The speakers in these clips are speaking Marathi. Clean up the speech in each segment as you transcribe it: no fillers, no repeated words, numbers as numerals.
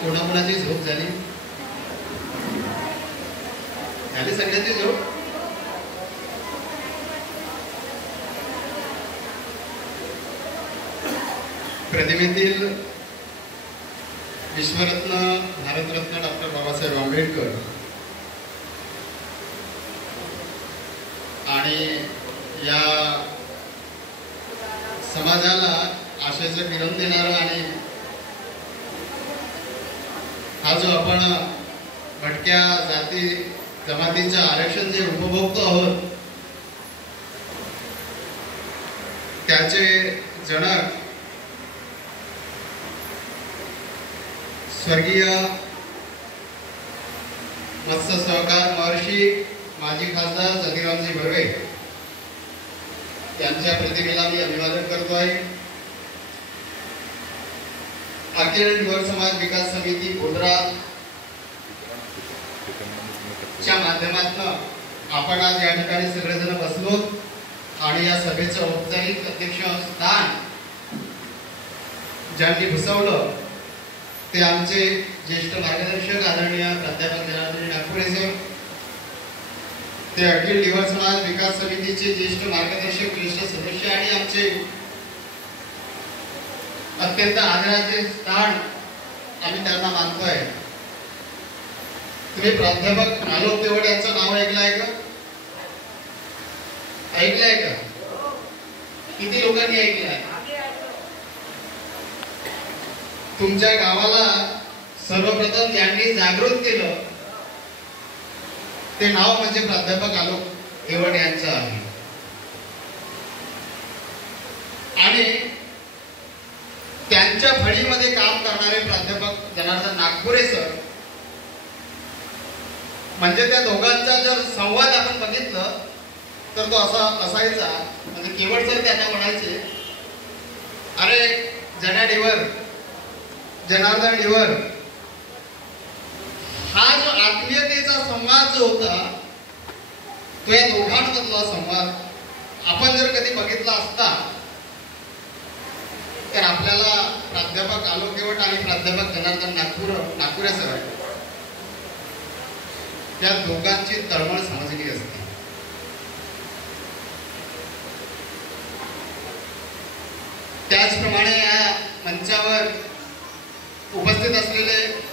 कोणाकोणाची झोप झाली? झाली सगळ्यांची झोप? प्रतिमेतील विश्वरत्न भारतरत्न डॉक्टर बाबासाहेब आंबेडकर आणि या समाजाला आशेचं किरण देणारा आणि हा जो आपण भटक्या जाती जमातीचं आरक्षण जे उपभोगतो आहोत त्याचे जनक स्वर्गीय मत्स्य सहकार महर्षी माजी खासदार जतीरामजी बर्वे यांच्या प्रतिमेला मी अभिवादन करतो आहे. अखिल युवक समाज विकास समिती गोधरा च्या माध्यमातून आपण आज या ठिकाणी सगळेजण बसलो आणि या सभेचं औपचारिक अध्यक्ष स्थान ज्यांनी भूषवलं ते आमचे ज्येष्ठ मार्गदर्शक आदरणीय प्राध्यापक जनार्दन नागपुरे सर, ते अखिल युवक समाज विकास समितीचे ज्येष्ठ मार्गदर्शक ज्येष्ठ सदस्य आणि आमचे अत्यंत आदराचे स्थान आम्ही त्यांना मानतोय. तुम्ही प्राध्यापक आलोक देवड यांचं नाव ऐकलंय का? ऐकलंय का? किती लोकांनी ऐकलंय? तुमच्या गावाला सर्वप्रथम ज्यांनी जागृत केलं ते नाव म्हणजे प्राध्यापक आलोक देवड यांचं आहे. आणि त्यांच्या फळीमध्ये काम करणारे प्राध्यापक जनार्दन नागपुरे सर, म्हणजे त्या दोघांचा जर संवाद आपण बघितलं तर तो असा असायचा, म्हणजे केवळ सर त्यांना म्हणायचे, अरे जना डिवर, जनार्दन डिवर, हा जो आत्मीयतेचा संवाद जो होता तो या दोघांमधला संवाद आपण जर कधी बघितला असता तर आपल्याला प्राध्यापक आलोक देवड आणि प्राध्यापक जनार्दन नागपुरे सर या दोघांची तळमळ समजली असते. त्याचप्रमाणे या मंचावर उपस्थित असलेले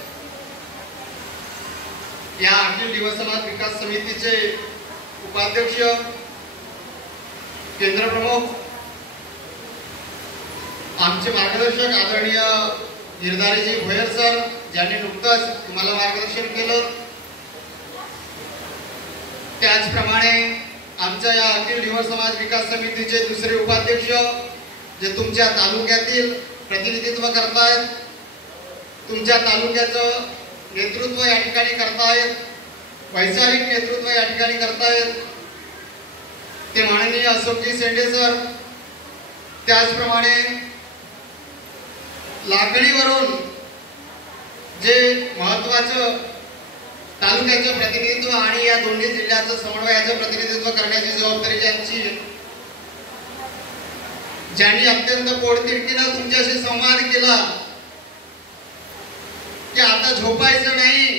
या अखिल युवक समाज विकास समितीचे उपाध्यक्ष, केंद्र प्रमुख, आमचे मार्गदर्शक आदरणीय गिरधारीजी भोयर सर, ज्यांनी नुकतंच तुम्हाला मार्गदर्शन केलं. त्याचप्रमाणे आमच्या या अखिल युवक समाज विकास समितीचे दुसरे उपाध्यक्ष जे तुमच्या तालुक्यातील प्रतिनिधित्व करतायत, तुमच्या तालुक्याचं नेतृत्व या ठिकाणी करतायत, वैचारिक नेतृत्व या ठिकाणी करतायत, ते माननीय अशोकजी शेंडे सर. त्याचप्रमाणे लाकडीवरून जे महत्वाचं तालुक्याचं प्रतिनिधित्व आणि या दोन्ही जिल्ह्याचं समन्वयाचं प्रतिनिधित्व करण्याची जबाबदारी ज्यांनी अत्यंत पोटतिडकीनं तुमच्याशी संवाद केला की आता झोपायचं नाही,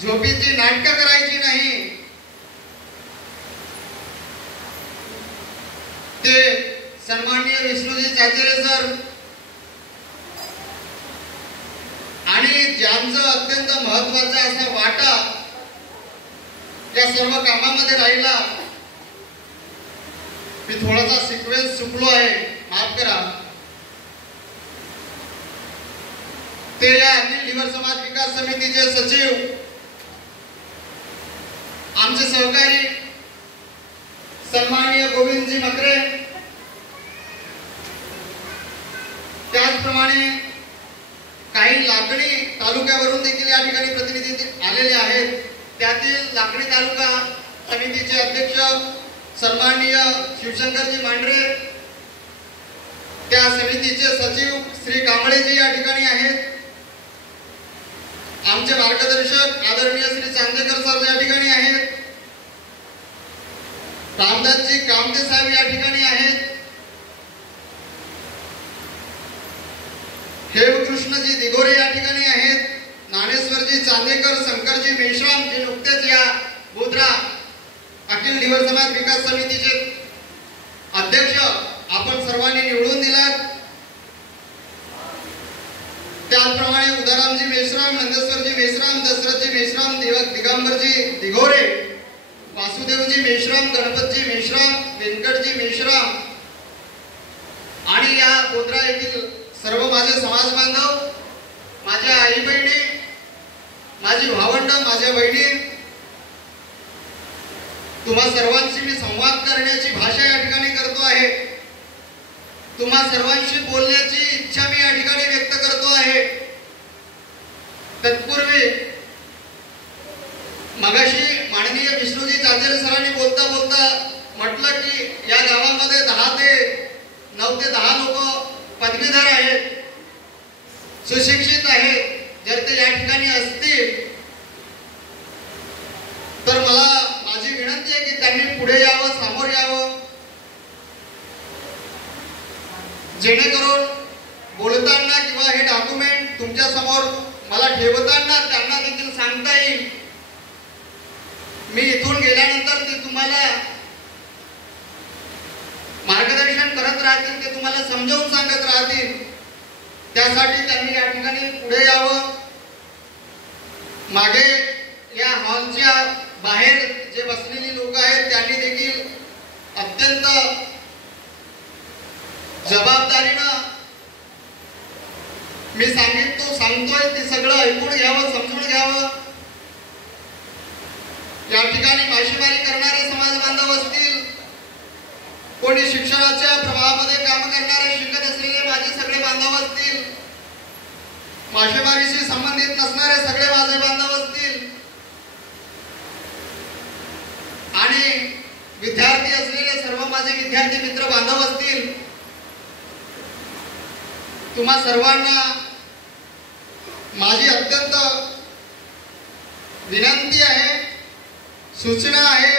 झोपेची नाटकं करायची नाही, ते सन्माननीय विष्णुजी चाचेरे सर आणि ज्यांचं अत्यंत महत्वाचा असा वाटा या सर्व कामामध्ये राहिला. मी थोडासा सिक्वेन्स चुकलो आहे, माफ करा. ते या अखिल युवक समाज विकास समितीचे सचिव, आमचे सहकारी सन्माननीय गोविंदजी मकरे, त्याचप्रमाणे काही लाकडी तालुक्यावरून देखील या ठिकाणी प्रतिनिधी आलेले आहेत. त्यातील लाकडी तालुका समितीचे अध्यक्ष सन्माननीय शिवशंकरजी मांढरे, त्या समितीचे सचिव श्री कांबळेजी या ठिकाणी आहेत. आमचे मार्गदर्शक आदरणीय श्री चांदेकर सर या ठिकाणी आहेत. रामदासजी कामते साहेब या ठिकाणी आहेत. हे उत्कृष्ट कृष्णजी दिघोरे या ठिकाणी आहेत, ज्ञानेश्वरजी चांदेकर, शंकरजी मेश्राम जे नुकतेच या बोधरा अखिल धीवर समाज विकास समितीचे अध्यक्ष आपण सर्वांनी निवडून दिलात. त्याचप्रमाणे उदारामजी मेश्राम, नंदेश्वरजी मेश्राम, दशरथजी मेश्राम, दिगंबरजी दिघोरे, वासुदेवजी मेश्राम, गणपतजी मेश्राम, व्यंकटजी मेश्राम आणि या बोधरा येथील सर्व माझे समाज बांधव, माझ्या आई बहिणी, माझी भावंड, माझ्या बहिणी, तुम्हा सर्वांशी मी संवाद करण्याची भाषा या ठिकाणी करतो आहे. तुम्हा सर्वांशी बोलण्याची इच्छा मी या ठिकाणी व्यक्त करतो आहे. तत्पूर्वी मगाशी माननीय विष्णुजी चांदेल सरांनी बोलता बोलता म्हटलं की या गावामध्ये 9 ते 10 लोक पदवीधर आहेत, सुशिक्षित आहेत. जर ते या ठिकाणी असतील तर मला माझी विनंती आहे की त्यांनी पुढे यावं, समोर यावं, जेणेकरून बोलताना किंवा हे डॉक्युमेंट तुमच्या समोर मला ठेवताना त्यांना देखील सांगता येईल. मी इथून गेल्यानंतर ते तुम्हाला मार्गदर्शन करत राहतील, ते तुम्हाला समजावून सांगत राहतील. त्यासाठी त्यांनी या ठिकाणी पुढे यावं. मागे या हॉलच्या बाहेर जे बसलेली लोक आहेत त्यांनी देखील अत्यंत जबाबदारीनं मी सांगतोय ते सगळं ऐकून घ्यावं, समजून घ्यावं. या ठिकाणी मासेमारी करणारे समाज बांधव असतील, कोणी शिक्षणाच्या प्रवाहामध्ये काम करणारे शिकत असलेले माझे सगळे बांधव असतील, मासेमारीशी संबंधित नसणारे सगळे माझे बांधव असतील आणि विद्यार्थी असलेले सर्व माझे विद्यार्थी मित्र बांधव असतील, तुम्हा सर्वांना माझी अत्यंत विनंती आहे, सूचना आहे.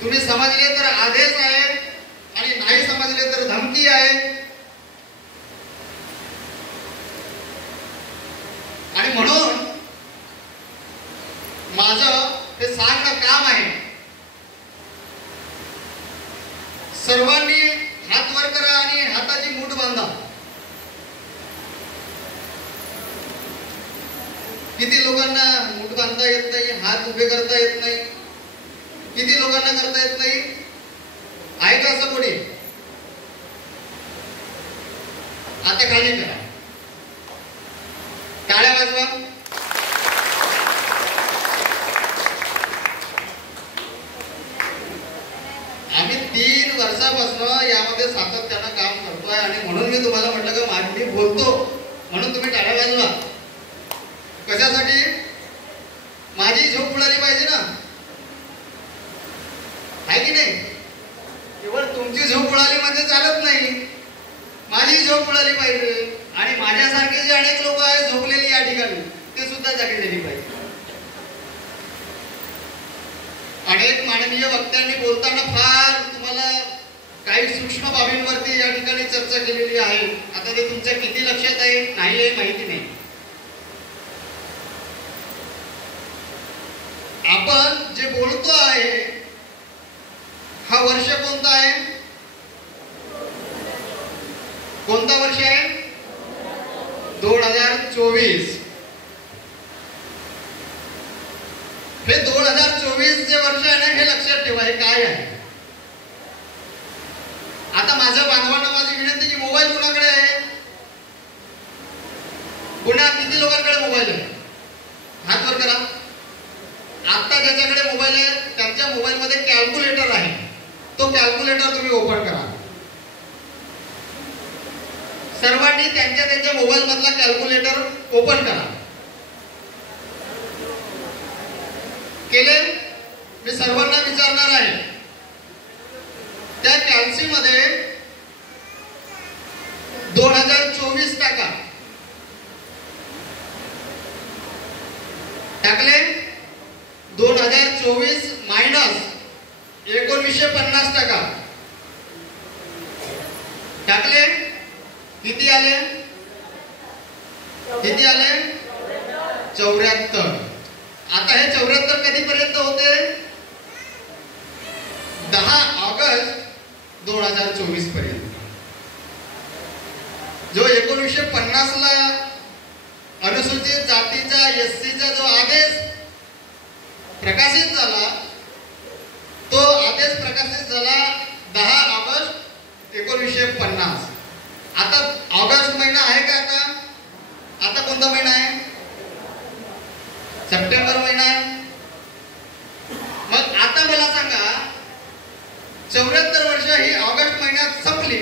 तुम्ही समजले तर आदेश आहे आणि नाही समजले तर धमकी आहे. आणि म्हणून माझं हे सांगणं काम आहे. सर्वांनी हात वर करा आणि हाताची मूठ बांधा. किती लोकांना मूठ बांधता येत नाही, हात उभे करता येत नाही? किती लोकांना करता येत नाही? आहे का असं कोणी? आता खाली करा, टाळ्या वाजवा. आम्ही 3 वर्षापासून यामध्ये सातत्यानं काम करतोय आणि म्हणून मी तुम्हाला म्हटलं का मी बोलतो म्हणून तुम्ही टाळ्या वाजवा. कशासाठी? माझी झोप उडाली पाहिजे ना, आहे की नाही? केवळ तुमची झोप उडाली म्हणजे चालत नाही, माझी झोप उडाली पाहिजे. आणि माझ्यासारखे जे अनेक लोक आहेत झोपलेली या ठिकाणी, ते सुद्धा जागी झाली पाहिजे. अनेक माननीय वक्त्यांनी बोलताना फार तुम्हाला काही सूक्ष्म बाबींवरती या ठिकाणी चर्चा केलेली आहे. आता ते तुमच्या किती लक्षात आहे नाही आहे माहिती नाही. आपण जे बोलतो आहे हा वर्ष कोणता आहे? कोणता वर्ष आहे? 2024. हे 2024 जे वर्ष आहे ना, हे लक्षात ठेवा. हे काय आहे? आता माझ्या बांधवांना माझी विनंती की मोबाईल कुणाकडे आहे? पुन्हा किती लोकांकडे मोबाईल आहे? हात वर करा. आता ज्याच्याकडे मोबाईल आहे त्यांच्या मोबाईल मध्ये कॅल्क्युलेटर आहे, तो कॅल्क्युलेटर तुम्ही ओपन करा. सर्वांनी त्यांच्या मोबाईल मधला कॅल्क्युलेटर ओपन करा. केले? मी सर्वांना विचारणार आहे, त्या कॅल्सी मध्ये 2024 टाका. टाकले? 2024 मायनस 1950 टाका. टाकले? किती आले? किती आले? 74. आता हे 74 कधीपर्यंत होते? 10 ऑगस्ट 2024 पर्यंत. जो 1950 ला अनुसूचित जातीचा एससीचा जो आदेश प्रकाशित झाला, तो आदेश प्रकाशित झाला 10 ऑगस्ट 1950. आता ऑगस्ट महिना आहे का? आता कोणता महिना आहे? सप्टेंबर महिना आहे. मग आता मला सांगा, 74 वर्ष ही ऑगस्ट महिन्यात संपली.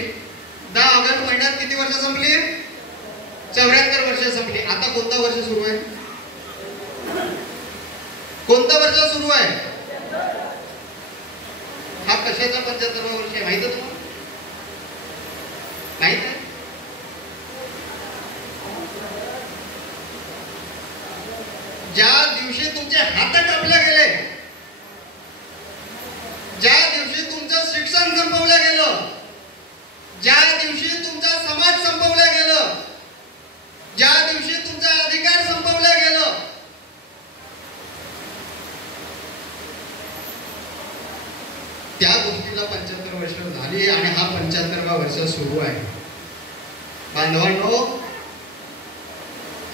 10 ऑगस्ट महिन्यात किती वर्ष संपली? 74 वर्ष संपली. आता कोणता वर्ष सुरू आहे? कोणता वर्ष सुरू आहे? हा कशाचा 75वा वर्ष आहे माहित आहे तुम्हाला? माहित आहे? ज्या दिवशी तुमचे हात कापले गेले, ज्या दिवशी तुमचं शिक्षण संपवलं गेलं, ज्या दिवशी तुमचा समाज संपवलं गेलं, ज्या दिवशी तुमचा अधिकार संपवलं गेलं, त्या गोष्टीला 75 वर्ष झाली आणि हा 75वा वर्ष सुरू आहे. बांधवांनो,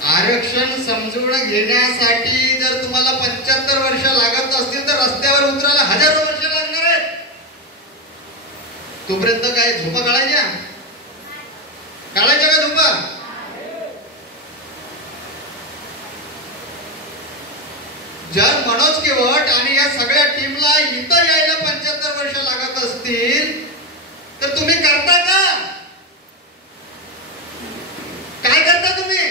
आरक्षण समजून घेण्यासाठी जर तुम्हाला 75 वर्ष लागत असतील तर रस्त्यावर उतरायला हजारो वर्ष लागणार आहेत. तोपर्यंत काय झोपा काढायच्या का झोपा? जर मनोज केवट आणि या सगळ्या टीमला इथं यायला 75 वर्ष लागत असतील तर तुम्ही करता का? काय करता तुम्ही?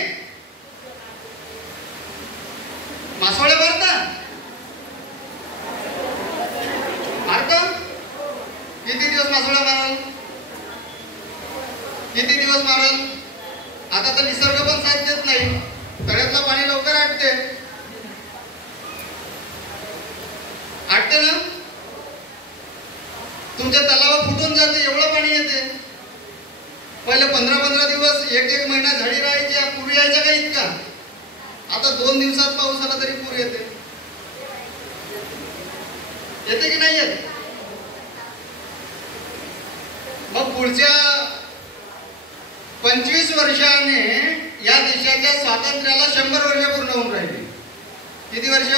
मासोळे मारता? किती दिवस मासोळा माराल? किती दिवस माराल? आता तर निसर्ग पण साथ देत नाही. तळ्यातलं पाणी लवकर आटते ना. तुमच्या तलाव फुटून जाते, एवढं पाणी येते. पहिले 15-15 दिवस, एक महिना झाडी राहायची, पूर यायचा का इतका? आता 2 दिवसात पाऊस आला तरी पूर येते. येते की नाही येत? मग पुढच्या 25 वर्षाने या देशाच्या स्वातंत्र्याला 100 वर्ष पूर्ण होऊन राहिली. किती वर्ष?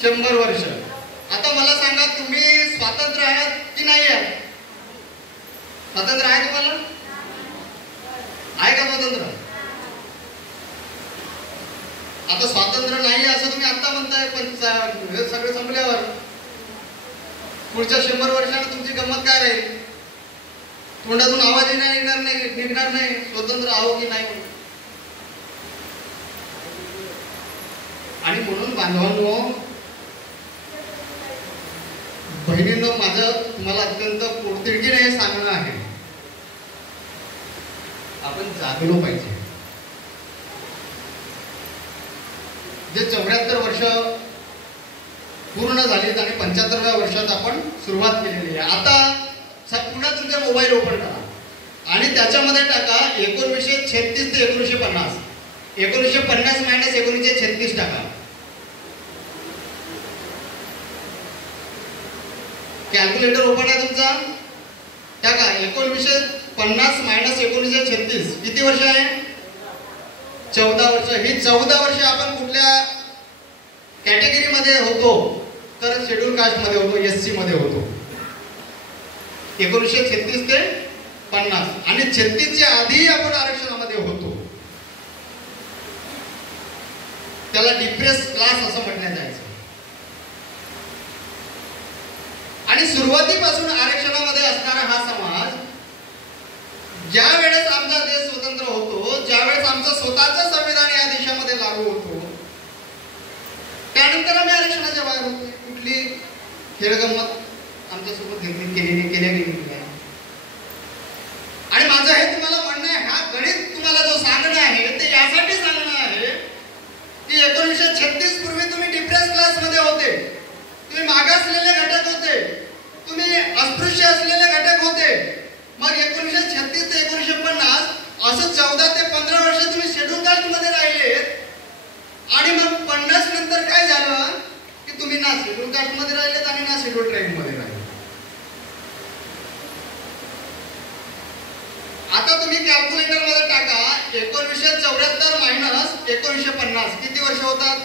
100 वर्ष. आता मला सांगा, तुम्ही स्वातंत्र्य आहात की नाही आहात? स्वातंत्र्य आहे तुम्हाला? आहे का स्वातंत्र्य? आता स्वातंत्र्य नाही असं तुम्ही आता म्हणताय, पण सगळं संपल्यावर पुढच्या 100 वर्षांना तुमची गंमत काय राहील? तोंडातून आवाजही नाही निघणार नाही स्वतंत्र आहो की नाही म्हणून. आणि म्हणून बांधवांनो, बहिणींनो, माझं तुम्हाला अत्यंत पोटतिडकीने हे सांगणं आहे, आपण जागलो पाहिजे. जे 74 वर्ष पूर्ण झालीत आणि 75व्या वर्षात आपण सुरुवात केलेली आहे. आता पुन्हा तुमचा मोबाईल ओपन करा आणि त्याच्यामध्ये टाका 1936 ते 1950. 1950 मायनस 1936 टाका. कॅल्क्युलेटर ओपन आहे तुमचा? टाका 1950 मायनस 1936 किती वर्ष आहे? 14 वर्ष. ही 14 वर्ष आपण कुठल्या कॅटेगरी मध्ये होतो? तर शेड्यूल कास्ट मध्ये होतो, एससी मध्ये होतो. 1936 ते 50 आणि 36 च्या आधी आपण आरक्षणामध्ये होतो. त्याला डिप्रेस क्लास असं म्हणण्यात यायचं. आणि सुरुवातीपासून आरक्षणामध्ये असणारा हा समाज, ज्या वेळेस आमचा देश स्वतंत्र होतो, ज्या वेळेस आमचं स्वतःचं संविधान या देशामध्ये लागू होतो, त्यानंतर आम्ही आरक्षणाच्या बाहेर होतो. कुठली खेळगंमत आमच्यासोबत केल्या गेली आहे. आणि माझं हे तुम्हाला म्हणणं आहे, हा गणित तुम्हाला जो सांगणं आहे ते यासाठी सांगणं आहे की 1936 पूर्वी तुम्ही डिप्रेस क्लास मध्ये होते, तुम्ही मागासलेले घटक होते, तुम्ही अस्पृश्य असलेले घटक होते. मग 1936 ते 1950 असं 14 ते 15 वर्ष तुम्ही शेड्यूल कास्टमध्ये राहिलेत आणि ना शेड्यूल ट्राईबमध्ये राहिले. आता तुम्ही कॅल्क्युलेटर मध्ये टाका 1974 मायनस 1950 किती वर्ष होतात?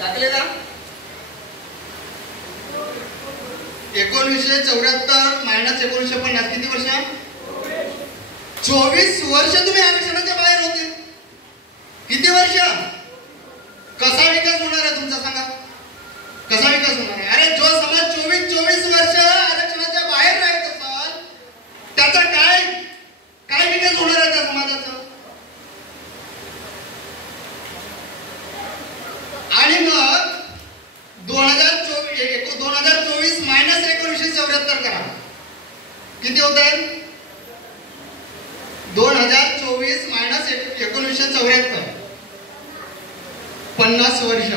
टाकले का? 1974 मायनस 1950 किती वर्ष? 24 वर्ष तुम्ही आरक्षणाच्या बाहेर होते. किती वर्ष? कसा विकास होणार आहे तुमचा सांगा? कसा विकास होणार आहे? अरे जो समाज 24 वर्ष आरक्षणाच्या बाहेर राहत असाल त्याचा काय विकास होणार आहे त्या समाजाचा? आणि मग 2024 मायनस 1974 करा. किती होत आहे? 2024 मायनस 1974 50 वर्ष.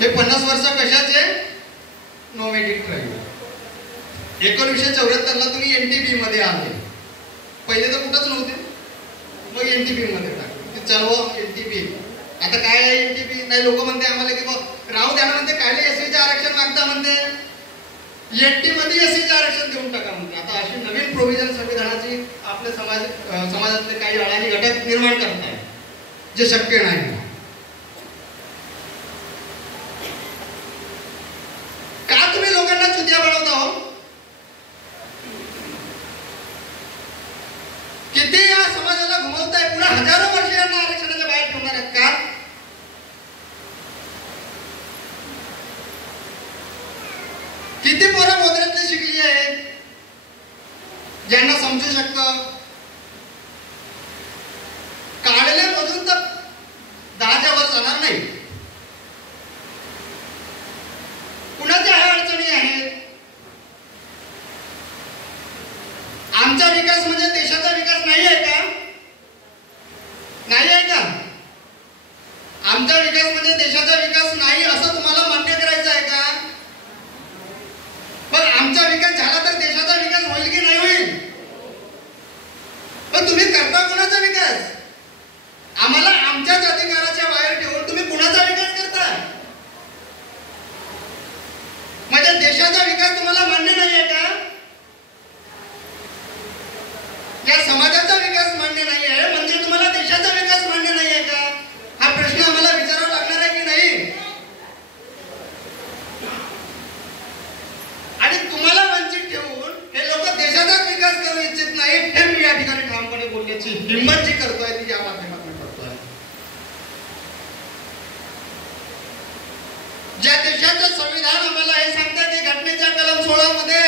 हे 50 वर्ष कशाचे? Nomadic tribe. 1974 ला तुम्ही एनटीपी मध्ये आले. पहिले तर कुठंच नव्हते, मग एनटीपी मध्ये टाकले. चलो एनटीपी. आता काय आहे एनटीपी? नाही लोक म्हणते आम्हाला की राहू द्या म्हणते, कायले एससीचे आरक्षण मागता म्हणते, एनटी मध्ये एससीचे आरक्षण देऊन टाका म्हणते. आता अशी नवीन प्रोव्हिजन संविधानाची आपल्या समाजातले काही अडाणी घटक निर्माण करताय जे शक्य नाही. का तुम्ही लोकांना चुतिया बनवता हो? किती या समाजाला घुमवताय? पुन्हा हजारो वर्ष यांना आरक्षणाच्या बाहेर ठेवणार आहेत का? किती पोरं मोदऱ्यातले शिकली आहेत ज्यांना समजू शकतं? काढल्यामधून तर 10च्या वर जाणार नाही. कुणाच्या ह्या अडचणी आहेत? आमचा विकास म्हणजे देशाचा विकास नाही आहे का? नाही आहे का? आमचा विकास म्हणजे देशाचा विकास नाही असं तुम्हाला मान्य करायचं आहे का? पण आमचा विकास झाला तर देशाचा विकास होईल की नाही होईल? पण तुम्ही करता कुणाचा विकास? आम्हाला आमच्याच अधिकाराच्या बाहेर ठेवून तुम्ही कुणाचा विकास करता? म्हणजे देशाचा विकास तुम्हाला मान्य नाही आहे का? या समाजाचा विकास मान्य नाही आहे म्हणजे तुम्हाला देशाचा विकास मान्य नाही आहे का? हा प्रश्न आम्हाला विचारावा लागणार आहे की नाही? आणि तुम्हाला वंचित ठेवून हे लोक देशाचाच विकास करू इच्छित नाही हे मी या ठिकाणी ठामपणे बोलण्याची हिंमत जी करतोय ती या माध्यमातून करतोय. ज्या देशाचं संविधान आम्हाला हे सांगतं की घटनेच्या कलम 16 मध्ये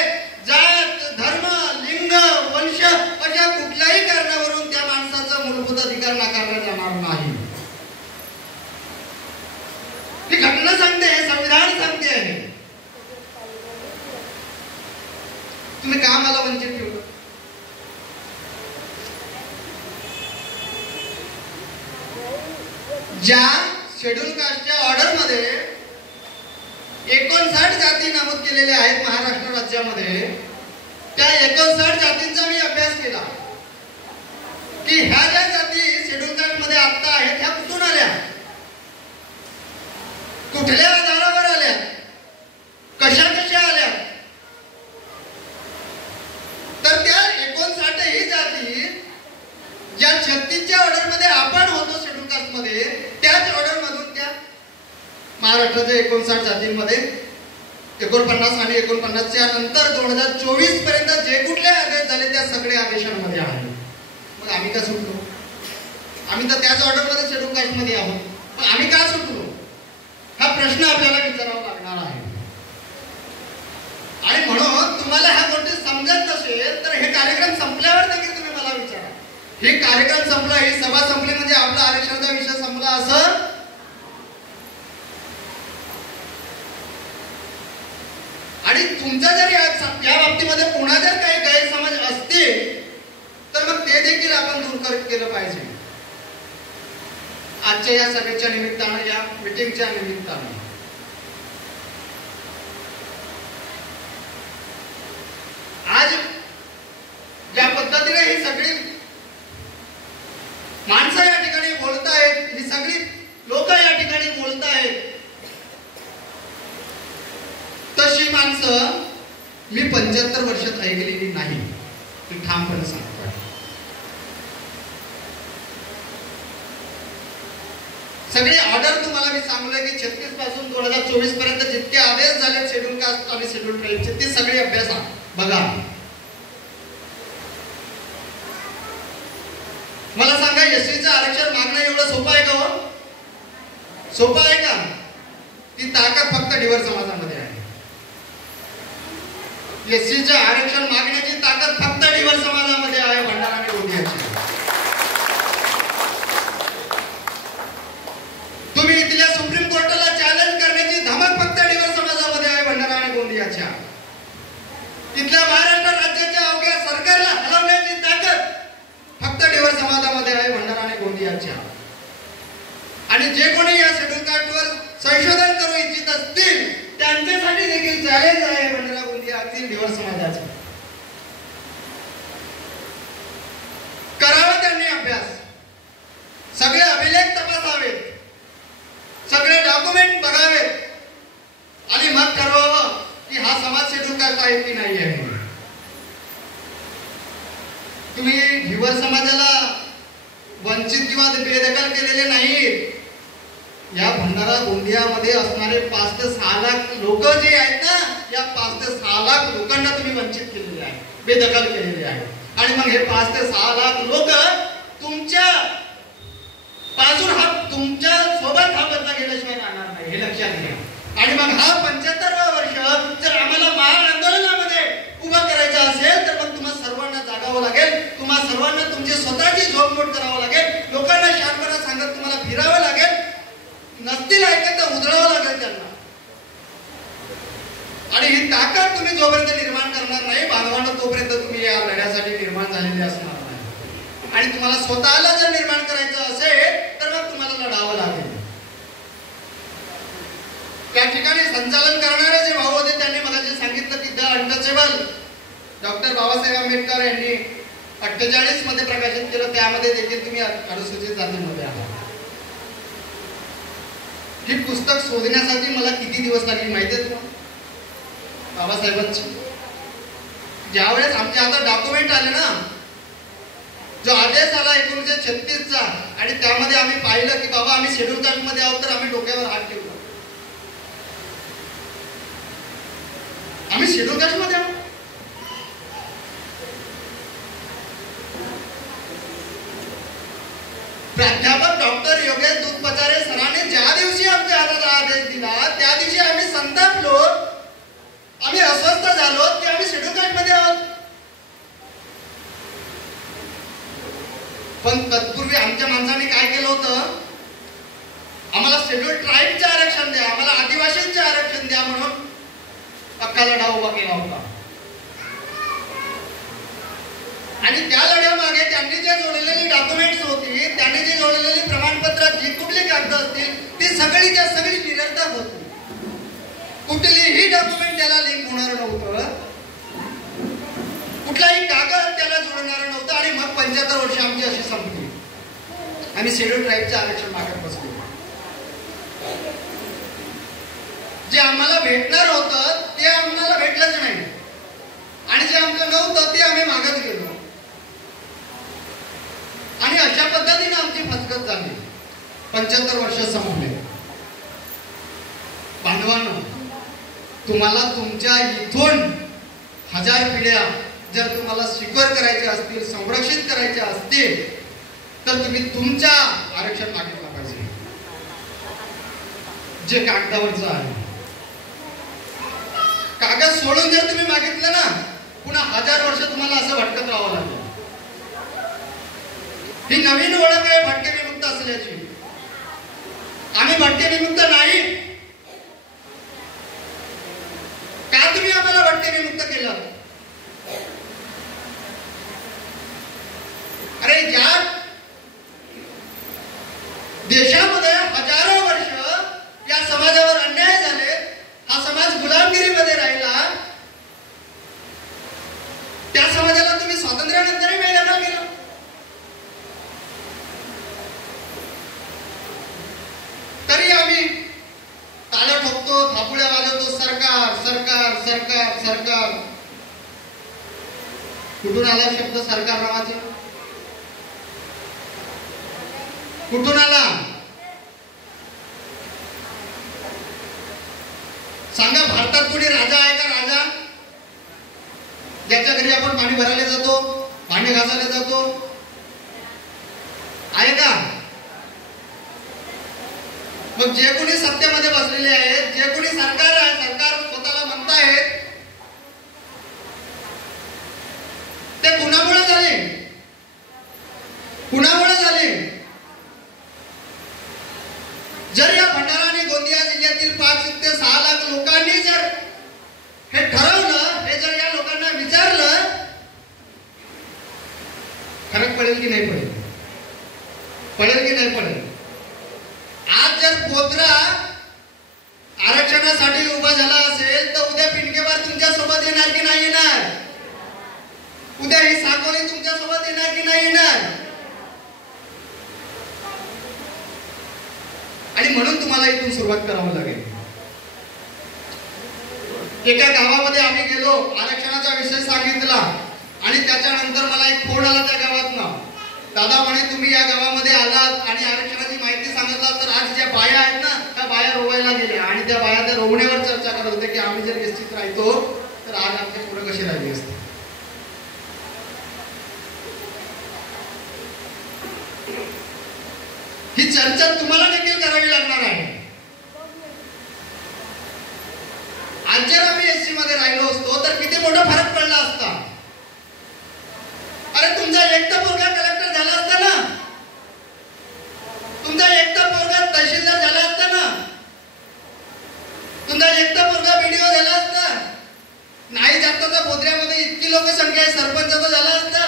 जात, धर्म, लिंग, वंश अशा कुठल्याही कारणावरून त्या माणसाचा मूलभूत अधिकार नाकारला जाणार नाही. ही घटना सांगते, संविधान सांगते आहे. तुम्ही का मला वंचित ठेवलं? ज्या शेड्यूल कास्टच्या ऑर्डर मध्ये 59 जाती नमूद केलेल्या आहेत महाराष्ट्र राज्यामध्ये, त्या 59 जातींचा मी अभ्यास केला की ह्या ज्या जाती शेड्यूल कास्ट मध्ये आता आहेत ह्या कुठून आल्या, कुठल्या आधारावर आल्या, कशा कशा आल्या. तर त्या 59 ही जाती ज्या 36च्या ऑर्डर मध्ये आपण होतो शेड्यूल कास्ट मध्ये, त्याच ऑर्डर मधून त्या महाराष्ट्राच्या 59 जातींमध्ये 49 आणि 49च्या नंतर 2024 पर्यंत जे कुठले आदेश झाले त्या सगळ्या आदेशांमध्ये आहे. मग आम्ही का सुटलो? आम्ही तर त्याच ऑर्डर मध्ये शेड्यूल कास्ट मध्ये आहोत, पण आम्ही का सुटलो? हा प्रश्न आपल्याला विचारावा लागणार आहे. आणि म्हणून तुम्हाला ह्या गोष्टी समजत नसेल तर हे कार्यक्रम संपल्यावर देखील तुम्ही मला विचारा. हे कार्यक्रम संपला, ही सभा संपली म्हणजे आपला आरक्षणाचा विषय संपला असं आणि तुमचा जर या बाबतीमध्ये पुन्हा जर काही गैरसमज असतील तर मग ते देखील आपण दूर केलं पाहिजे आजच्या या सभेच्या निमित्तानं, या मीटिंगच्या निमित्तानं. आज ज्या पद्धतीने ही सगळी माणसं या ठिकाणी बोलतायत, ही सगळी लोक या ठिकाणी बोलतायत, तशी माणसं मी 75 वर्षात ऐकलेली नाही, मी ठामपणे सांगतो. सगळे ऑर्डर तुम्हाला मी सांगलोय की 36 पासून 2024 पर्यंत जितके आदेश झाले शेड्यूल कास्ट आणि शेड्यूल ट्राईबचे ते सगळे अभ्यास बघा. मला सांगा, एससीचं आरक्षण मागणं एवढं सोपं आहे का? हो, सोपं आहे का? ती ताकद फक्त डिवर समाजामध्ये आहे. एससीचं आरक्षण मागण्याची ताकद फक्त डिवर समाजामध्ये आहे, भंडारा आणि गोंदियाची. तुम्ही इथल्या सुप्रीम कोर्टाला चॅलेंज करण्याची धमक फक्त डिवर समाजामध्ये आहे, भंडारा आणि गोंदियाच्या. तिथल्या महाराष्ट्र राज्याच्या अवघ्या सरकारला हलवण्याची ताकद फक्त डिवर समाजामध्ये आहे, भंडारा आणि गोंदियाच्या. आणि जे कोणी या शेड्यूल कास्टवर संशोधन करू इच्छित असतील त्यांच्यासाठी देखील चॅलेंज आहे, भंडारा गोंदिया डिवर समाजाचे. करावा त्यांनी अभ्यास, सगळे अभिलेख तपासावेत, सगळे डॉक्युमेंट बघावेत आणि मग ठरवावं की हा समाज शेड्यूल कास्ट आहे की नाही आहे. तुम्ही डिवर समाजाला वंचित किंवा बेदखल केलेले नाहीत. या भंडारा गोंदियामध्ये असणारे 5 ते 6 लाख लोक जे आहेत ना, या 5 ते 6 लाख लोकांना तुम्ही वंचित केलेले आहे, बेदखल केलेले आहे. आणि मग हे 5 ते 6 लाख लोक तुमच्या पासून तुमच्या सोबत हा बदला गेल्याशिवाय राहणार नाही, हे लक्षात घ्या. आणि मग हा 75वा वर्ष जर आम्हाला महान आंदोलनामध्ये उभा करायचा असेल तर मग तुम्हाला सर्वांना जागावं लागेल, तुम्हाला सर्वांना तुमची स्वतःची झोपमोड करावं लागेल, लोकांना शांतपणे सांगत तुम्हाला फिरावं लागेल, नसतील ऐकत तर उधळावं लागेल त्यांना. आणि ही ताकद तुम्ही जोपर्यंत निर्माण करणार नाही, बांधवांना तोपर्यंत तुम्ही या लढ्यासाठी निर्माण झालेले असणार नाही. आणि तुम्हाला स्वतःला जर निर्माण करायचं असेल तर मग तुम्हाला लढावं लागेल. त्या ठिकाणी संचालन करणारे जे भाऊ होते त्यांनी मला जे सांगितलं की the untouchable doctor Babasaheb Ambedkar यांनी 48 मध्ये प्रकाशित केलं, त्यामध्ये देखील तुम्ही अनुसूचित जातीमध्ये आहात. ही पुस्तक शोधण्यासाठी मला किती दिवस लागले माहिती आहे तुम्हाला? बाबासाहेबांची ज्यावेळेस आमच्या हातात डॉक्युमेंट आले ना, जो आदेश आला 1936 चा, आणि त्यामध्ये आम्ही पाहिलं की बाबा आम्ही शेड्यूल कास्ट मध्ये आहोत, तर आम्ही डोक्यावर हात ठेवलो. आम्ही शेड्यूल कास्ट मध्ये आहोत. प्राध्यापक डॉक्टर योगेश दूधपचारे सरांनी ज्या दिवशी आमच्या हातात आदेश दिला त्या दिवशी आम्ही संतापलो, आम्ही अस्वस्थ झालो की आम्ही शेड्यूल कास्ट मध्ये आहोत. पण तत्पूर्वी आमच्या माणसांनी काय केलं होतं, आम्हाला शेड्यूल ट्राईबचे आरक्षण द्या, आम्हाला आदिवासींचे आरक्षण द्या म्हणून अख्खा लढा उभा केला होता. आणि त्या लढ्यामागे त्यांनी जे जोडलेली डॉक्युमेंट्स होती, त्यांनी जे जोडलेली प्रमाणपत्र, जी कुठली कागद असतील ती सगळीच्या सगळी निरर्थक होती. कुठलीही डॉक्युमेंट त्याला लिंक होणार नव्हतं, कुठलाही कागद त्याला जोडणार नव्हतं. आणि मग 75 वर्ष आमची अशी संपली. आम्ही शेड्यूल ट्राईबचे आरक्षण मागत बसलो. जे आम्हाला भेटणार होतं ते आम्हाला भेटलंच नाही, आणि जे आमचं नव्हतं ते आम्ही मागत गेलो. आणि अशा पद्धतीने आमची फसगत झाली. 75 वर्ष संपले. बांधवांनो, तुम्हाला तुमच्या इथून 1000 पिढ्या जर तुम्हाला सिक्युअर करायच्या असतील, संरक्षित करायच्या असतील, तर तुम्ही तुमच्या आरक्षण मागितलं पाहिजे, जे कागदावरचं आहे. कागद सोडून जर तुम्ही मागितलं ना, पुन्हा 1000 वर्ष तुम्हाला असं भटकत राहावं लागेल. ही नवीन ओळख आहे भटके विमुक्त असल्याची. आम्ही भटके विमुक्त नाही. का तुम्ही आम्हाला भटके विमुक्त केलं? अरे ज्या देशामध्ये हजारो वर्ष या समाजावर अन्याय झाले, हा समाज गुलामगिरीमध्ये राहिला, कुठून आला शब्द सरकार नावाचा? कुठून आला सांगा? भारतात कोणी राजा आहे का? राजा ज्याच्या घरी आपण पाणी भरायला जातो, भांडे घासायला जातो, आहे का? मग जे कोणी सत्तेमध्ये बसलेले आहेत, जे कोणी सरकार आहे, सरकार स्वतःला म्हणतायत, ते कुणामुळे झाले? कुणामुळे झाले? जर या भंडारा आणि गोंदिया जिल्ह्यातील 5 ते 6 लाख लोकांनी जर हे ठरवलं, हे जर या लोकांना विचारलं, फरक पडेल की नाही पडेल? पडेल की नाही पडेल? आज जर पोद्रा आरक्षणासाठी उभा झाला असेल तर उद्या पिंटकेवार तुमच्या सोबत येणार की नाही येणार? उद्या ही साकोली तुमच्या सोबत येणार की नाही येणार? आणि म्हणून तुम्हाला इथून सुरुवात करावी लागेल. एका गावामध्ये आम्ही गेलो, आरक्षणाचा विषय सांगितला आणि त्याच्यानंतर मला एक फोन आला त्या गावातनं. दादा म्हणे तुम्ही या गावामध्ये आलात आणि आरक्षणाची माहिती सांगितला, तर आज ज्या बाया आहेत ना त्या बाया रोवायला गेल्या आणि त्या बाया त्या रोवण्यावर चर्चा करत होते की आम्ही जर एसटीत राहतो तर आज आमचे पोरं कशी राहिली असते. ही चर्चा तुम्हाला देखील करावी लागणार आहे. आज जर आम्ही एसटी मध्ये राहिलो असतो तर किती मोठा फरक पडला असता. अरे तुमचा एकटा पोरगा कलेक्टर झाला असता ना, तुमचा एकटा पोरगा तहसीलदार झाला असता ना, तुमचा एकटा पोरगा बीडीओ झाला असता. नाही जास्त तर बोधऱ्यामध्ये इतकी लोकसंख्या आहे, सरपंच झाला असता.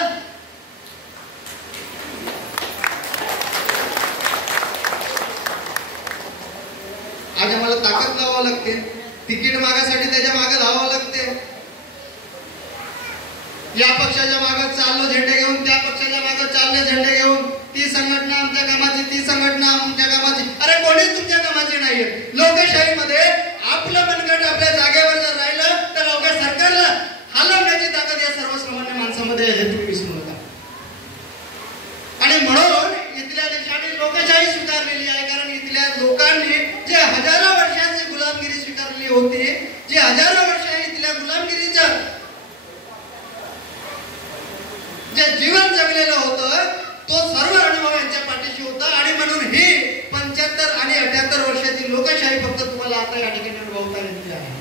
आज आम्हाला ताकद लावावं लागते, तिकीट मागासाठी त्याच्या मागे धावावं लागते. या पक्षाच्या मागे चाललो झेंडे घेऊन, त्या पक्षाच्या मागे चालले झेंडे घेऊन, ती संघटना आमच्या कामाची, ती संघटना आमच्या कामाची. अरे कोणीच तुमच्या कामाची नाहीये. लोकशाहीमध्ये आपलं मनगट आपल्या जागेवर जर राहिलं तर अवघ्या सरकारला हलवण्याची ताकद या सर्वसामान्य माणसामध्ये आहे, तुम्ही विसरू नका. आणि म्हणून इथल्या देशाने लोकशाही स्वीकारलेली आहे, कारण इथल्या लोकांनी जे हजारो वर्षांची गुलामगिरी स्वीकारली होती, जे हजारो वर्ष इथल्या गुलामगिरीचं जे जीवन जगलेलं होतं, तो सर्व अनुभव यांच्या पाठीशी होता. आणि म्हणून ही 75 आणि 78 वर्षाची लोकशाही फक्त तुम्हाला आता या ठिकाणी अनुभवता येते आहे.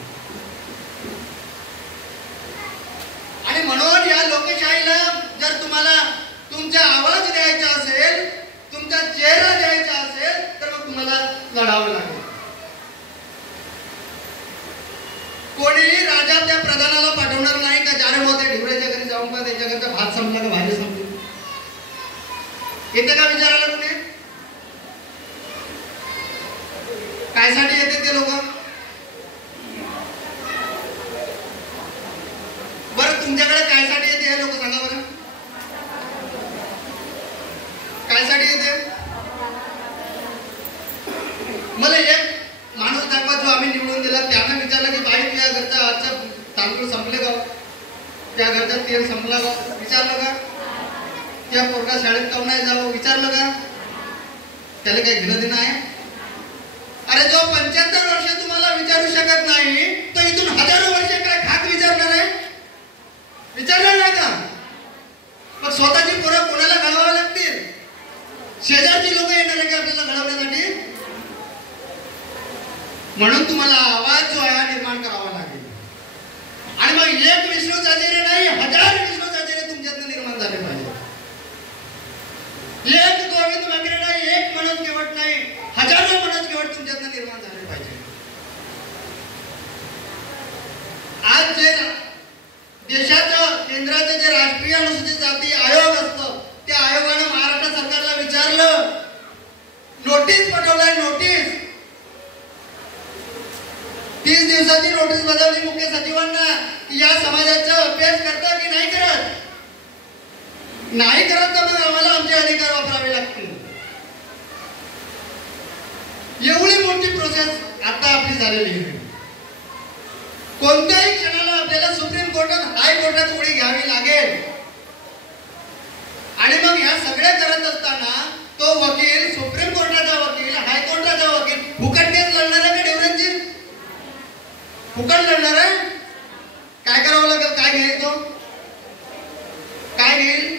आणि म्हणून या लोकशाहीला जर तुम्हाला तुमचा आवाज द्यायचा असेल, तुमचा चेहरा द्यायचा असेल, तर मग तुम्हाला लढावं लागेल. कोणीही राजा त्या प्रधानाला पाठवणार नाही का जारे होते ढिवऱ्याच्या घरी जाऊन का त्याच्या घरचा भात संपला का भाजी संपली, येते का विचारायला कोणी? कायसाठी येते ते लोक? बरं तुमच्याकडे कायसाठी येते हे लोक सांगा बरं? कायसाठी येते? मला एक माणूस दाखवा जो आम्ही निवडून दिला, त्यानं विचारलं की बाई तुझ्या घरचा आजचा तांदूळ संपले का, त्या घरचा तेल संपला का, विचारलं का? त्या पोरगा शाळेत काऊन नाही जावं, विचारलं का? त्याला काही घेणं देणं आहे? अरे जो 75 वर्ष तुम्हाला विचारू शकत नाही, तो इथून हजारो वर्ष काय खाक विचारणार आहे? विचारणार नाही का? मग स्वतःची पोरं कोणाला घडवावी लागतील? शेजारची लोक येणार आहे का आपल्याला घडवण्यासाठी? म्हणून तुम्हाला आवाज जो आहे निर्माण करावा लागेल. आणि मग एक विष्णू चाचेरे नाही, 1000 विष्णू चाचेरे तुमच्यातनं निर्माण झाले पाहिजे. एक गोविंद वगैरे नाही, एक मनोज केवट नाही, हजारो मनोज केवट तुमच्यातनं निर्माण झाले पाहिजे. आज जे देशाचं केंद्राचं जे राष्ट्रीय अनुसूचित जाती आयोग असतं, त्या आयोगानं महाराष्ट्र सरकारला विचारलं, नोटीस पाठवलाय, नोटीस 30 दिवसाची नोटीस बजावली मुख्य सचिवांना की या समाजाचा अभ्यास करता की नाही करत. नाही करत तर मग आम्हाला आमचे अधिकार वापरावे लागतील. एवढी मोठी प्रोसेस आता आपली झालेली आहे. कोणत्याही क्षणाला आपल्याला सुप्रीम कोर्टात, हायकोर्टात उडी घ्यावी लागेल. घेईल?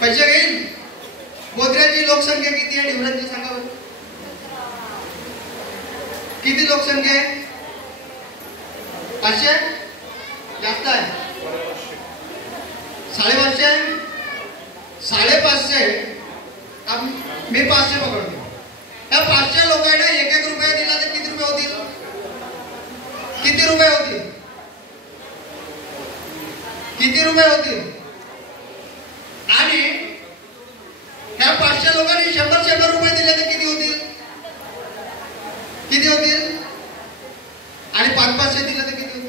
पैसे घेईल? बोधऱ्याची लोकसंख्या किती आहे डिवरांची सांगा बरं. किती लोकसंख्या आहे? 500? जास्त आहे. 550 आहे. 550 मी 500 पकडतो. या 500 लोकांना 1-1 रुपया दिला तर किती रुपये होतील? किती रुपये होतील? किती रुपये होतील? आणि ह्या 500 लोकांनी 100 रुपये दिले तर किती होतील? किती होतील? आणि 500 दिले तर किती होतील?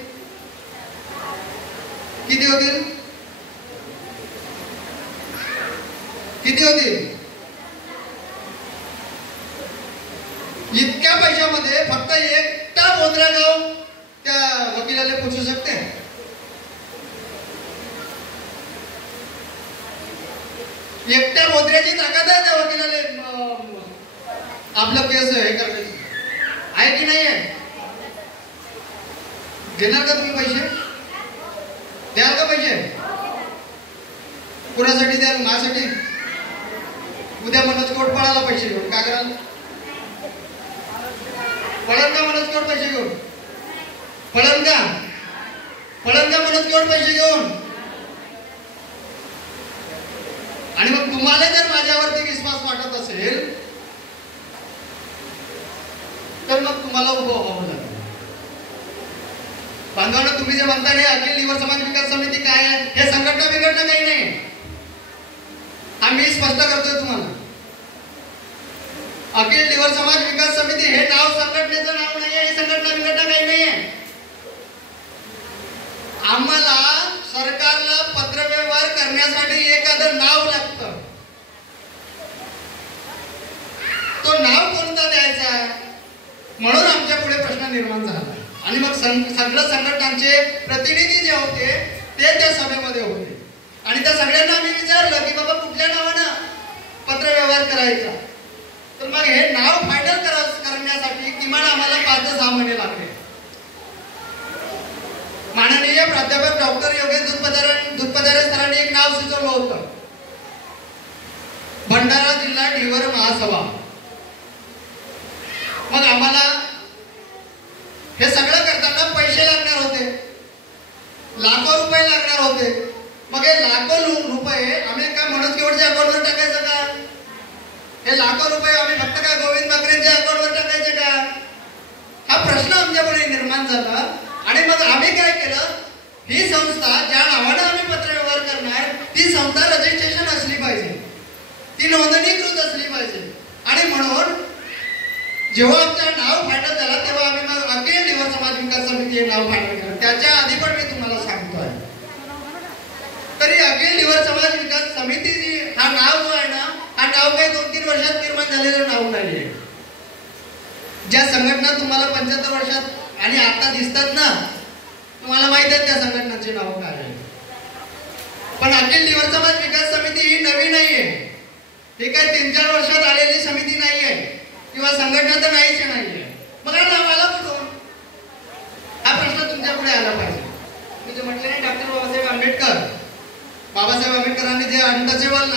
किती होतील? किती होतील? इतक्या पैशामध्ये फक्त एकटा बोधरा गाव त्या वकिलाला पोचू शकते. एकट्या बोधऱ्याची ताकद आहे त्या वकिलाला आपलं केस हे करण्याची, आहे की नाही आहे? देणार का तुम्ही पैसे? द्याल का पैसे? कुणासाठी द्याल? माझ्यासाठी? उद्या मनोज कोटपाळाला पैसे घेऊन काय कराल? पळण का मनोज कोट पैसे घेऊन? पळण का मनोज कोट पैसे घेऊन? आणि मग तुम्हाला जर माझ्यावरती विश्वास वाटत असेल तर मग तुम्हाला उभं व्हावं लागेल. बांधवांना तुम्ही जे म्हणता नाही अखिल लिवर समाज विकास समिती काय आहे, हे संघटना बिघडणं काही नाही. आम्ही स्पष्ट करतोय तुम्हाला. अखिल लिवर समाज विकास समिती हे नाव संघटनेचं नाव नाही आहे. संघटना बिघडणं काही नाही आहे. आम्हाला सरकारला पत्रव्यवहार करण्यासाठी एखादं नाव लागतं. तो नाव कोणता द्यायचा म्हणून आमच्या पुढे प्रश्न निर्माण झाला. आणि मग सगळं संघटनांचे प्रतिनिधी जे होते ते त्या सभेमध्ये होते. आणि त्या सगळ्यांना आम्ही विचारलं की बाबा कुठल्या नावानं पत्रव्यवहार करायचा. तर मग हे नाव फायनल करण्यासाठी किमान आम्हाला 5 ते 6 महिने लागले. माननीय प्राध्यापक डॉक्टर योगेश दुधपदारे सरांनी एक नाव सुचवलं होतं, भंडारा जिल्हा ढिवर महासभा. मग आम्हाला हे सगळं करताना पैसे लागणार होते, लाखो रुपये लागणार होते. मग हे लाखो रुपये आम्ही काय मनोज केवडच्या अकाउंटवर टाकायचं का? हे लाखो रुपये आम्ही फक्त काय गोविंद बाकरेंच्या अकाउंटवर टाकायचे का? हा प्रश्न आमच्यापुढे निर्माण झाला. आणि मग आम्ही काय केलं, ही संस्था ज्या नावानं आम्ही पत्रव्यवहार करणार ती संस्था रजिस्ट्रेशन असली पाहिजे, ती नोंदणीकृत असली पाहिजे. आणि म्हणून जेव्हा आमचं नाव फायनल झाला तेव्हा आम्ही मग अखिल लिवर समाज विकास समिती हे नाव फायनल केलं. त्याच्या आधी पण मी तुम्हाला सांगतोय तरी अखिल लिवर समाज विकास समिती जी हा नाव जो आहे ना, हा नाव काही 2-3 वर्षात निर्माण झालेलं नाव नाहीये. ज्या संघटना तुम्हाला 75 वर्षात आणि आता दिसतात ना, तुम्हाला माहित आहे त्या संघटनांचे नाव काय आहे. पण अखिल लिवर समाज विकास समिती ही नवी नाहीये. ही काही 3-4 वर्षात आलेली समिती नाहीये किंवा संघटना तर नाहीच नाहीये. मग हा नाव आला कुठून? हा प्रश्न तुमच्या पुढे आला पाहिजे. मी जे म्हटलं नाही, डॉक्टर बाबासाहेब आंबेडकरांनी जे अनटचेबल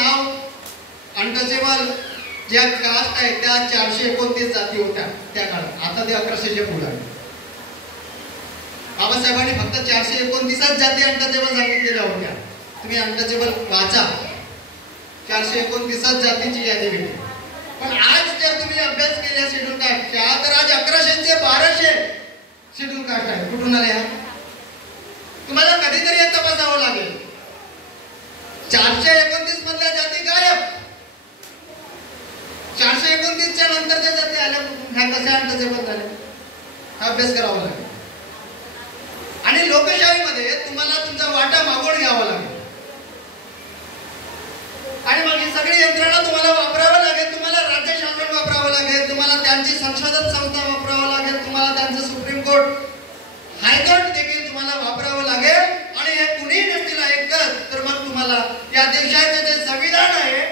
ज्या कास्ट आहे त्या 429 जाती होत्या त्या काळात. आता ते 1100च्या पुढे आहे. बाबासाहेबांनी फक्त 429 जाती अनटचेबल सांगितलेल्या होत्या. तुम्ही अनटचेबल वाचा, 429 जातीची यादी भेटेल. पण आज जर तुम्ही अभ्यास केला शेड्यूल कास्टच्या तर आज 1100 ते 1200 शेड्यूल कास्ट आहे. कुठून आले? तुम्हाला कधीतरी हे तपासावं लागेल. 429 मधल्या जाती गायब. 429च्या नंतरच्या जाती आल्या कुठून? ह्या कशा अनटचेबल झाल्या? हा अभ्यास करावा लागेल. आणि लोकशाहीमध्ये तुम्हाला तुमचा वाटा मागून घ्यावा लागेल. आणि मग ही सगळी यंत्रणा तुम्हाला वापरावं लागेल. तुम्हाला राज्य शासन वापरावं लागेल, तुम्हाला त्यांची संशोधन संस्था वापरावं लागेल, तुम्हाला त्यांचं सुप्रीम कोर्ट, हायकोर्ट देखील तुम्हाला वापरावं लागेल. आणि हे कुणी नसतील ऐकत तर मग तुम्हाला या देशाचे जे संविधान आहे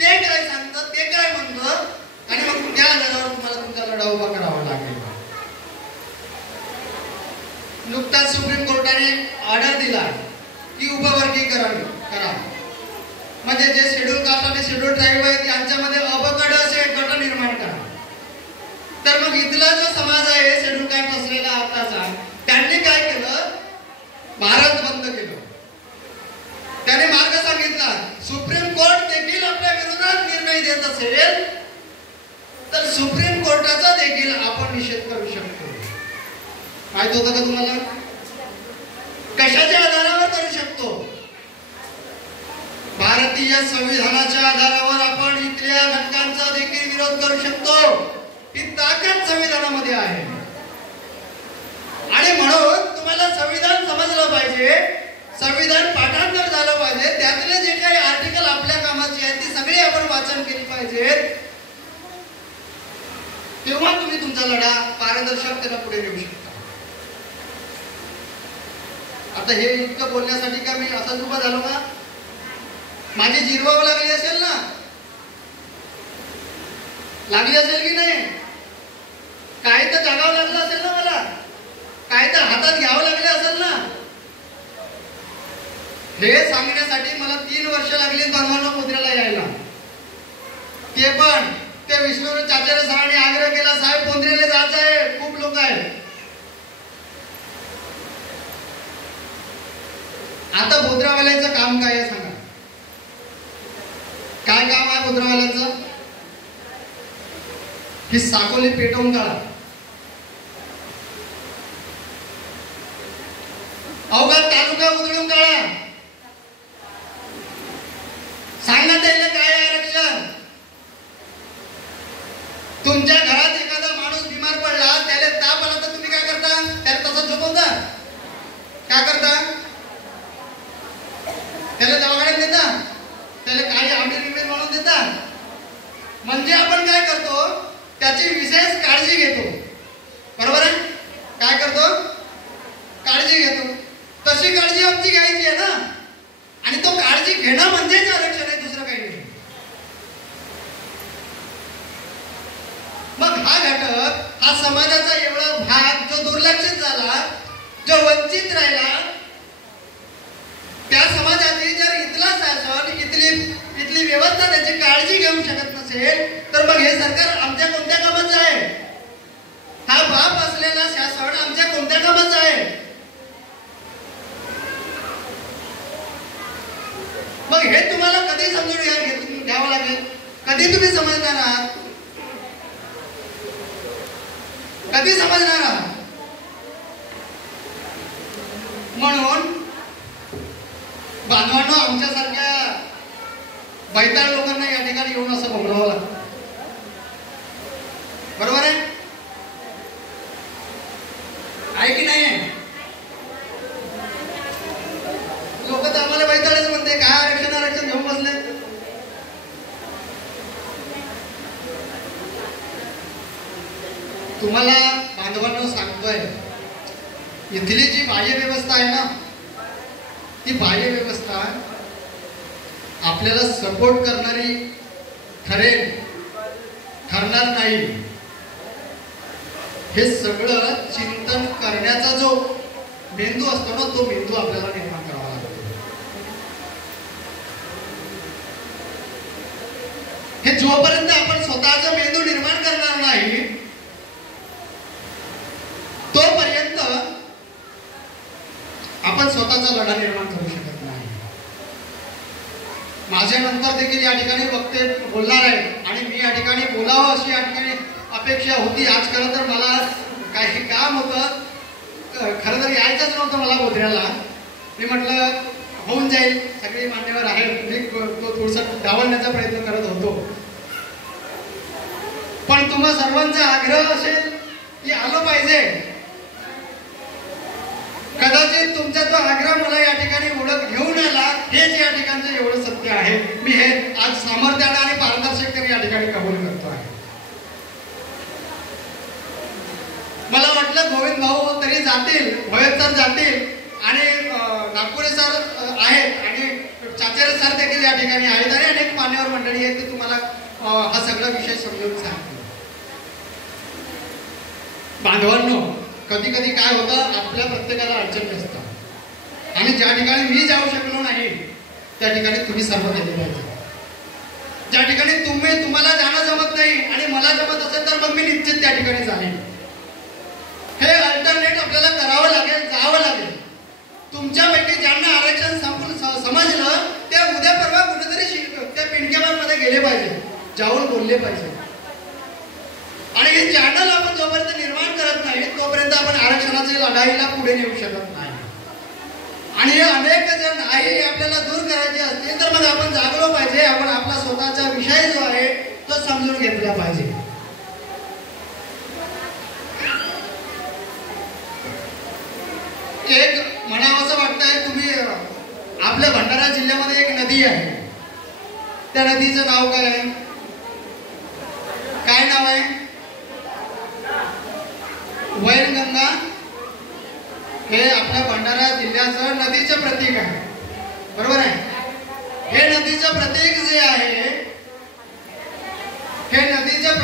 ते काय सांगतं, ते काय म्हणतं, आणि मग त्या आधारावर तुम्हाला तुमचा लढा उभा करावा लागेल. नुकताच सुप्रीम कोर्टाने ऑर्डर दिला की उपवर्गीकरण करा, म्हणजे जे शेड्यूल कास्ट आणि शेड्यूल ट्राईब आहेत यांच्यामध्ये अपगट असे एक गट निर्माण करा. तर मग इथला जो समाज आहे शेड्यूल कास्ट असलेला आताचा, त्यांनी काय केलं, भारत बंद केलं. त्याने मार्ग सांगितला, सुप्रीम कोर्ट देखील आपल्या विरोधात निर्णय देत असेल तर सुप्रीम कोर्टाचा देखील आपण निषेध करू शकतो. माहित होतं का तुम्हाला? कशाच्या आधारावर करू शकतो? भारतीय संविधानाच्या आधारावर आपण इथल्या घटकांचा देखील विरोध करू शकतो. ही ताकद संविधानामध्ये आहे. आणि म्हणून तुम्हाला संविधान समजलं पाहिजे, संविधान पाठांतर झालं पाहिजे, त्यातले जे काही आर्टिकल आपल्या कामाची आहेत ती सगळी आपण वाचन केली पाहिजे. तेव्हा तुम्ही तुमचा लढा पारदर्शकतेने पुढे नेऊ शकता. आता हे इतकं बोलण्यासाठी का मी असाच उभा झालो का? माझी जिरवावं लागली असेल ना, लागली असेल की नाही? काय तर जागावं लागलं असेल ना, मला काय तर हातात घ्यावं लागले असेल ना. हे सांगण्यासाठी मला 3 वर्ष लागली बांधवांना मुद्रेला यायला. ते पण ते विष्णू चाचार्य सरांनी आग्रह केला, साहेब पोंद्रेला जायचं आहे, खूप लोक आहेत. आता बोद्रावाल्यांचं काम काय आहे सांगा? काय काम आहे बोद्रावाल्यांचं? ही साकोली पेटवून काढा. अवघा तालुका उधळून काढा. सांगा त्याला काय आरक्षण. तुमच्या घरात एखादा माणूस बिमार पडला, त्याला ताप आला तर तुम्ही काय करता? त्याला तसं झोपवता? काय करता? त्याला दवाखान्यात देता? त्याला काही आंबीर म्हणून देता? म्हणजे आपण काय करतो, त्याची विशेष काळजी घेतो. बरोबर आहे? काय करतो? काळजी घेतो. तशी काळजी आमची घ्यायची आहे ना. आणि तो काळजी घेणं म्हणजेच आरक्षण आहे, दुसरं काही नाही. मग हा घटक, हा समाजाचा एवढा भाग जो दुर्लक्षित झाला, जो वंचित राहिला, त्या समाजातील जर इथला शासन, इथली व्यवस्था त्याची काळजी घेऊ शकत नसेल तर मग हे सरकार आमच्या कोणत्या कामाचं आहे? हा बाप असलेला शासन आमच्या कोणत्या कामाचं आहे? मग हे तुम्हाला कधी समजून घ्यावं लागेल? कधी तुम्ही समजणार आहात? कधी समजणार आहात? म्हणून बांधवांनो, आमच्यासारख्या बैताळ लोकांना या ठिकाणी येऊन असं बोलावं लागतं. बरोबर आहे की नाही? लोक तर आम्हाला बैताळच म्हणते, काय आरक्षण घेऊन बसले. तुम्हाला बांधवांना सांगतोय, इथली जी बाह्य व्यवस्था आहे ना, ती बाह्य व्यवस्था आपल्याला सपोर्ट करणारी ठरणार नाही. हे सगळं चिंतन करण्याचा जो मेंदू असतो ना, तो मेंदू आपल्याला निर्माण करावा लागतो. हे जोपर्यंत आपण स्वतःचा मेंदू निर्माण करणार नाही, तोपर्यंत आपण स्वतःचा लढा निर्माण करू शकत नाही. माझ्या नंतर देखील या ठिकाणी वक्ते बोलणार आहे आणि मी या ठिकाणी बोलावं अशी या ठिकाणी अपेक्षा होती. आज खरं तर मला काही काम होतं, खरं तर यायचंच नव्हतं मला बोधऱ्याला. मी म्हटलं होऊन जाईल, सगळे मान्यवर आहेत, मी तो थोडसा डावलण्याचा प्रयत्न करत होतो. पण तुम्हा सर्वांचा आग्रह असेल की आलो पाहिजे. कदाचित तुमचा तो आग्रह मला या ठिकाणी ओळख घेऊन आला, हेच या ठिकाणचं एवढं सत्य आहे. मी हे आज सामर्थ्याने आणि पारदर्शकतेने या ठिकाणी कबूल करतो आहे. मला वाटलं गोविंद भाऊ तरी जातील, भोयर सर जातील आणि नागपुरे सर आहेत आणि चाचार्य सर देखील या ठिकाणी आहेत आणि अनेक मान्यवर मंडळी आहेत, ते तुम्हाला हा सगळा विषय समजून सांगतील. बांधवांनो, कधी कधी काय होतं, आपल्या प्रत्येकाला अडचणी असतात. आणि ज्या ठिकाणी मी जाऊ शकलो नाही त्या ठिकाणी तुम्ही सर्व गेले पाहिजे. ज्या ठिकाणी तुम्हाला जाणं जमत नाही आणि मला जमत असेल तर मग मी निश्चित त्या ठिकाणी जाईन. हे अल्टरनेट आपल्याला करावं लागेल, जावं लागेल. तुमच्यापैकी ज्यांना आरक्षण समजलं ते उद्या परवा कुठेतरी त्या पिंडकेमध्ये गेले पाहिजे, जाऊन बोलले पाहिजे. आणि हे चॅनल आपण जोपर्यंत निर्माण करत नाही तोपर्यंत आपण आरक्षणाची लढाईला पुढे नेऊ शकत नाही. आणि हे अनेक जण नाही आपल्याला दूर करायचे असतील तर मग आपण जागलो पाहिजे. आपण आपला स्वतःचा विषय जो आहे तो समजून घेतला पाहिजे. एक म्हणावंसं वाटतंय, तुम्ही आपल्या भंडारा जिल्ह्यामध्ये एक नदी आहे, त्या नदीचं नाव काय आहे? काय नाव आहे? वैनगंगा. हे आपल्या भंडारा जिल्ह्याचं नदीचं प्रतीक आहे, बरोबर आहे. हे नदीचं प्रतीक जे आहे, हे नदीचं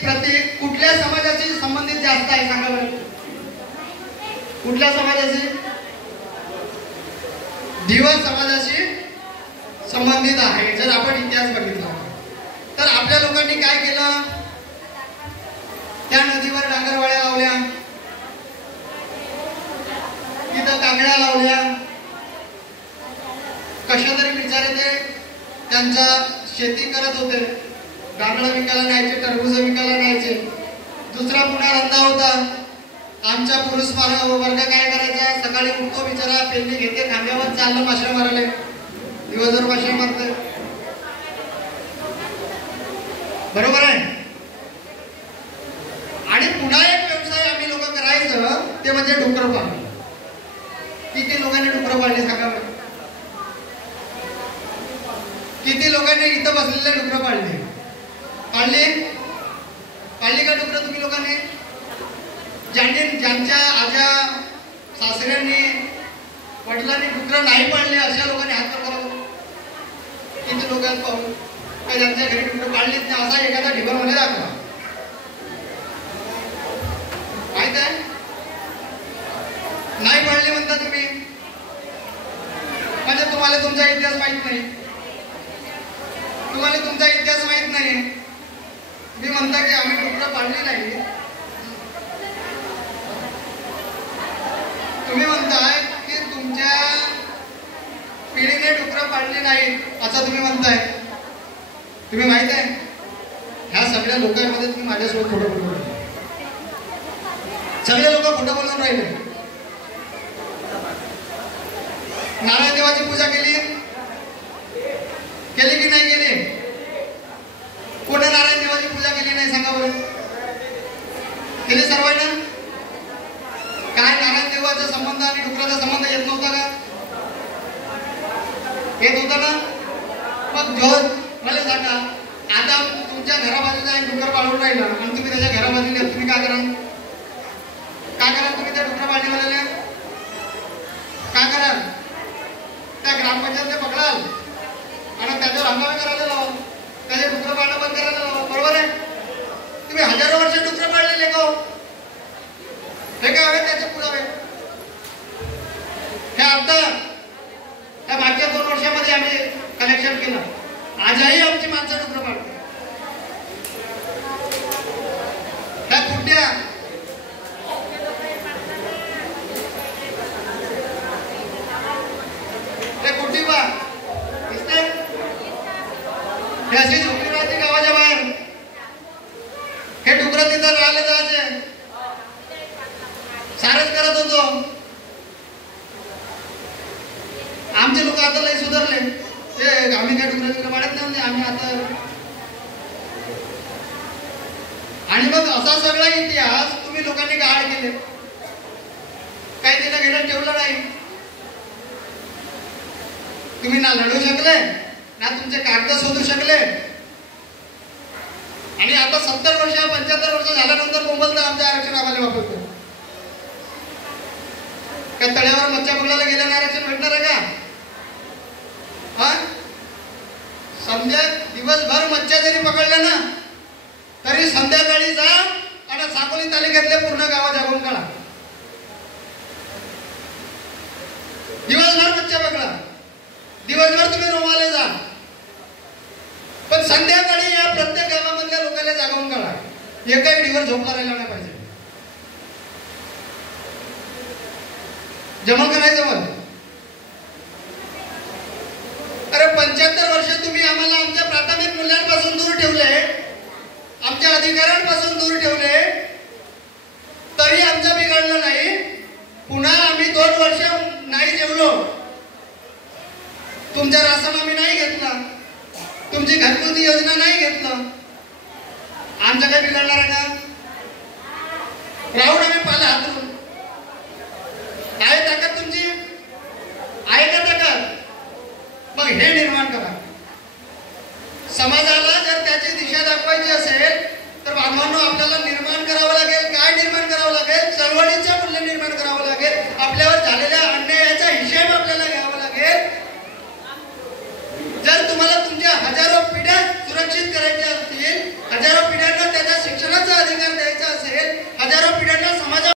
प्रतीक कुठल्या समाजाशी संबंधित जास्त आहे सांगा बरं? कुठल्या समाजाशी? दिवस समाजाशी संबंधित आहे. जर आपण इतिहास बघितला तर आपल्या लोकांनी काय केलं, त्या नदीवर डांगरवाड्या लावल्या, तिथं कांगड्या लावल्या. कशा तरी बिचारे ते त्यांच्या शेती करत होते, डांगळं विकायला न्यायचे, टरबूज विकायला न्यायचे. दुसरा पुन्हा धंदा होता. आमचा पुरुष वर्ग काय करायचा, सकाळी उठतो बिचारा, पेरणी घेते, खांद्यावर चाललं माशा मारायला, दिवसभर माशा मारते, बरोबर आहे. आणि पुन्हा एक व्यवसाय आम्ही लोक करायचं ते म्हणजे डुकर पाळणे. किती लोकांनी डुकर पाळले सांगा? किती लोकांनी इथं बसलेले डुकर पाळले? पाळली का डुकर तुम्ही लोकांनी? ज्यांच्या आजा सासऱ्यांनी वडिलांनी डुकर नाही पाळले अशा लोकांनी हात करावं. किती लोकांनी पाहू का ज्यांच्या घरी डुकर पाळलीच नाही असा एखादा ढिबा मध्ये दाखवा. माहित आहे? नाही पाळली म्हणता तुम्ही, म्हणजे तुम्हाला तुमचा इतिहास माहित नाही. तुम्हाला तुमचा इतिहास माहित नाही. मी म्हणता की आम्ही डुकर पाळली नाही. तुम्ही म्हणताय की तुमच्या पिढीने डुकर पाळली नाही असं तुम्ही म्हणताय. तुम्ही माहित आहे ह्या सगळ्या लोकांमध्ये तुम्ही माझ्यासोबत खोटं बोलून राहिले. सगळे लोक खोटं बोलून राहिले. नारायण देवाची पूजा केली की नाही केली? कोणी नारायण देवाची पूजा केली नाही सांगा बरं? केली सर्वांना? काय नारायण देवाचा संबंध आणि डुकराचा संबंध येत नव्हता का? येत होता ना? मग मला सांगा, आता तुमच्या घराबाजूला एक डुकर पाळून राहिला आणि तुम्ही त्याच्या घराबाजूला तुम्ही काय कराल? काय कराल तुम्ही त्या डुकर पाळणीवाल्याला? काय कराल? त्या ग्रामपंचायतने पकडाल आणि त्याच्यावर हंगामे करायला लावा, त्याचे डुकर पाळणं बंद करायला लावा, बरोबर आहे. तुम्ही हजारो वर्ष डुकर पाळलेले का? हे काय हवे त्याचे पुरावे? हे आता त्या मागच्या 2 वर्षामध्ये आम्ही कलेक्शन केलं. आजही आमची माणसं डुकर पाळतात. त्या कुट्या कुट्टी पा दिसते, हे अशी झोपडी राहते गावाच्या बाहेर. हे डुकर तिथं राहायला जायचे, सारच करत होतो. आमचे लोक आता लय सुधारले. ते आम्ही काय डुकर पाडत नाही आम्ही आता. आणि मग असा सगळा इतिहास तुम्ही लोकांनी गाळ केले. काही तिला घेणं ठेवलं नाही. तुम्ही ना लढू शकले ना तुमचे कागद शोधू शकले. आणि आता 70 वर्ष 75 वर्ष झाल्यानंतर मुंबईत आमच्या आरक्षण आम्हाला वापरतो. काय तळ्यावर मच्छा पकडायला गेल्याने आरक्षण भेटणार आहे का? हा, समजा दिवसभर मच्छा जरी पकडल्या ना तरी संध्याकाळी जा आणि साकोली तालुक्यातले पूर्ण गाव जागून काढा. दिवसभर बच्चा बघा, दिवसभर तुम्ही रोमाले जा, पण संध्याकाळी या प्रत्येक गावामधल्या लोकांना जागवून काढा. एका इडीवर झोपला राहिला नाही पाहिजे. जमल का नाही जमल? अरे 75 वर्ष तुम्ही आम्हाला आमच्या प्राथमिक मूल्यांपासून दूर ठेवले, आमच्या अधिकारांपासून दूर ठेवले, तरी आमचं बिघडलं नाही. पुन्हा आम्ही 2 वर्ष नाही जेवलो, तुमचा राशन आम्ही नाही घेतला, तुमची घरगुती योजना नाही घेतलं, आमचं काय बिघडणार आहे का? राहून आम्ही पाला हातरून. आहे ताकद तुमची? आहे का ताकद? मग हे निर्माण